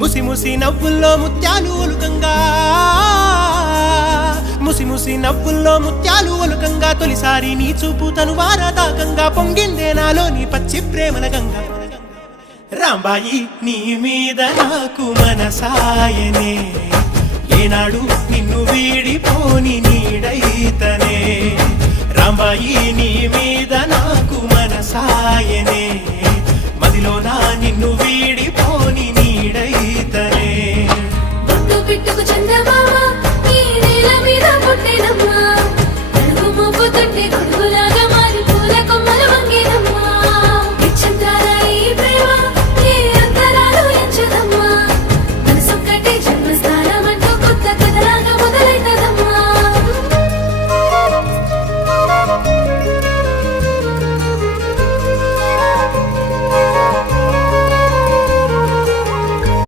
ముసి ముసి నవ్వుల్లో ముత్యాలు ఒలుకంగా ముసి ముసి నవ్వుల్లో ముత్యాలు ఒలుకంగా తొలిసారి నీ చూపు తను వారదాకంగా పొంగిందే నాలోని పచ్చి ప్రేమల గంగా రాంబాయి నీ మీద నాకు మనసాయనే ఏనాడు నిన్ను వీడిపోని నీడైతనే రాంబాయి నీ మీద నాకు మనసాయనే మదిలో నా నిన్ను వీడిపో